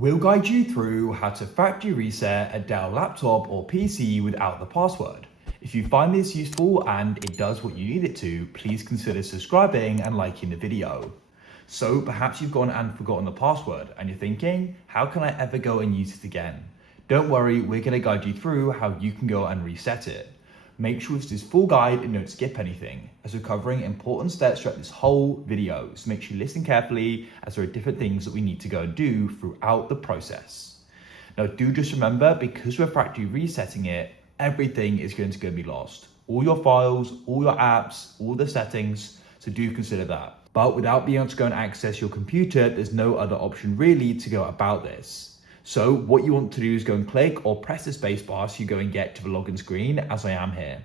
We'll guide you through how to factory reset a Dell laptop or PC without the password. If you find this useful and it does what you need it to, please consider subscribing and liking the video. So perhaps you've gone and forgotten the password and you're thinking, how can I ever go and use it again? Don't worry, we're going to guide you through how you can go and reset it. Make sure it's this full guide and don't skip anything, as we're covering important steps throughout this whole video. So make sure you listen carefully, as there are different things that we need to go and do throughout the process. Now do just remember, because we're factory resetting it, everything is going to go be lost. All your files, all your apps, all the settings, so do consider that. But without being able to go and access your computer, there's no other option really to go about this. So what you want to do is go and click or press the space bar so you go and get to the login screen, as I am here.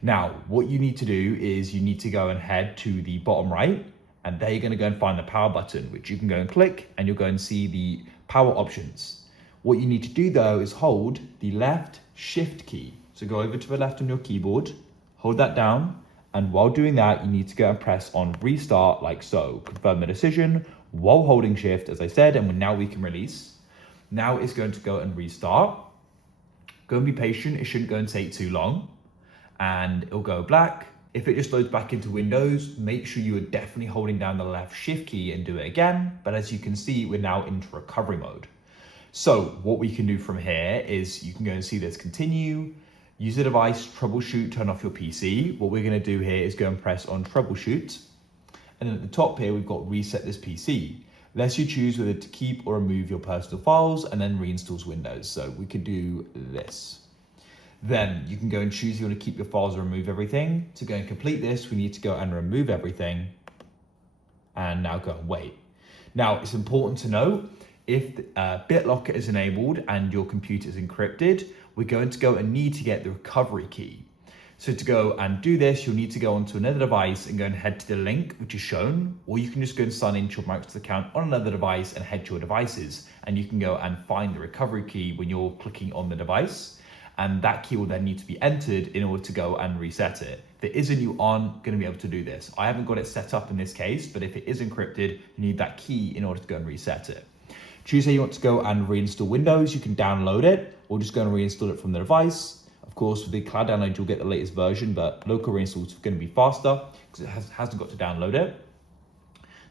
Now, what you need to do is you need to go and head to the bottom right, and there you're going to go and find the power button, which you can go and click, and you'll go and see the power options. What you need to do though is hold the left shift key. So go over to the left on your keyboard, hold that down, and while doing that, you need to go and press on restart like so. Confirm the decision while holding shift, as I said, and now we can release. Now it's going to go and restart. Go and be patient, it shouldn't go and take too long. And it'll go black. If it just loads back into Windows, make sure you are definitely holding down the left shift key and do it again. But as you can see, we're now into recovery mode. So what we can do from here is you can go and see this continue, use the device, troubleshoot, turn off your PC. What we're gonna do here is go and press on troubleshoot. And then at the top here, we've got reset this PC. Lets you choose whether to keep or remove your personal files and then reinstalls Windows. So we could do this. Then you can go and choose if you want to keep your files or remove everything. To go and complete this, we need to go and remove everything and now go and wait. Now it's important to note, if BitLocker is enabled and your computer is encrypted, we're going to go and need to get the recovery key. So to go and do this, you'll need to go onto another device and go and head to the link which is shown, or you can just go and sign into your Microsoft account on another device and head to your devices, and you can go and find the recovery key when you're clicking on the device, and that key will then need to be entered in order to go and reset it. If it isn't, you aren't going to be able to do this. I haven't got it set up in this case, but if it is encrypted, you need that key in order to go and reset it. Choose how you want to go and reinstall Windows. You can download it or just go and reinstall it from the device. Of course, with the cloud download, you'll get the latest version, but local reinstall is going to be faster because it hasn't got to download it.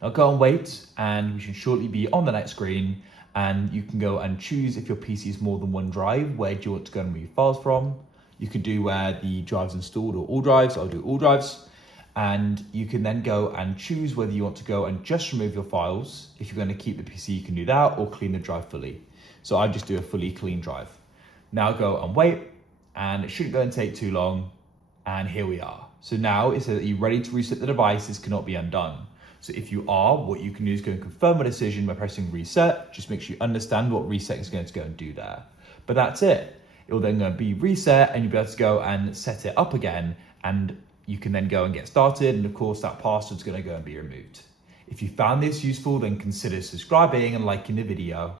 Now go and wait, and we should shortly be on the next screen, and you can go and choose if your PC is more than one drive, where do you want to go and move files from. You can do where the drive's installed or all drives. I'll do all drives. And you can then go and choose whether you want to go and just remove your files. If you're going to keep the PC, you can do that, or clean the drive fully. So I just do a fully clean drive. Now go and wait, and it shouldn't go and take too long. And here we are. So now it says that you're ready to reset the device. This cannot be undone. So if you are, what you can do is go and confirm a decision by pressing reset. Just make sure you understand what reset is going to go and do there. But that's it. It will then go and be reset, and you'll be able to go and set it up again, and you can then go and get started. And of course, that password is going to go and be removed. If you found this useful, then consider subscribing and liking the video.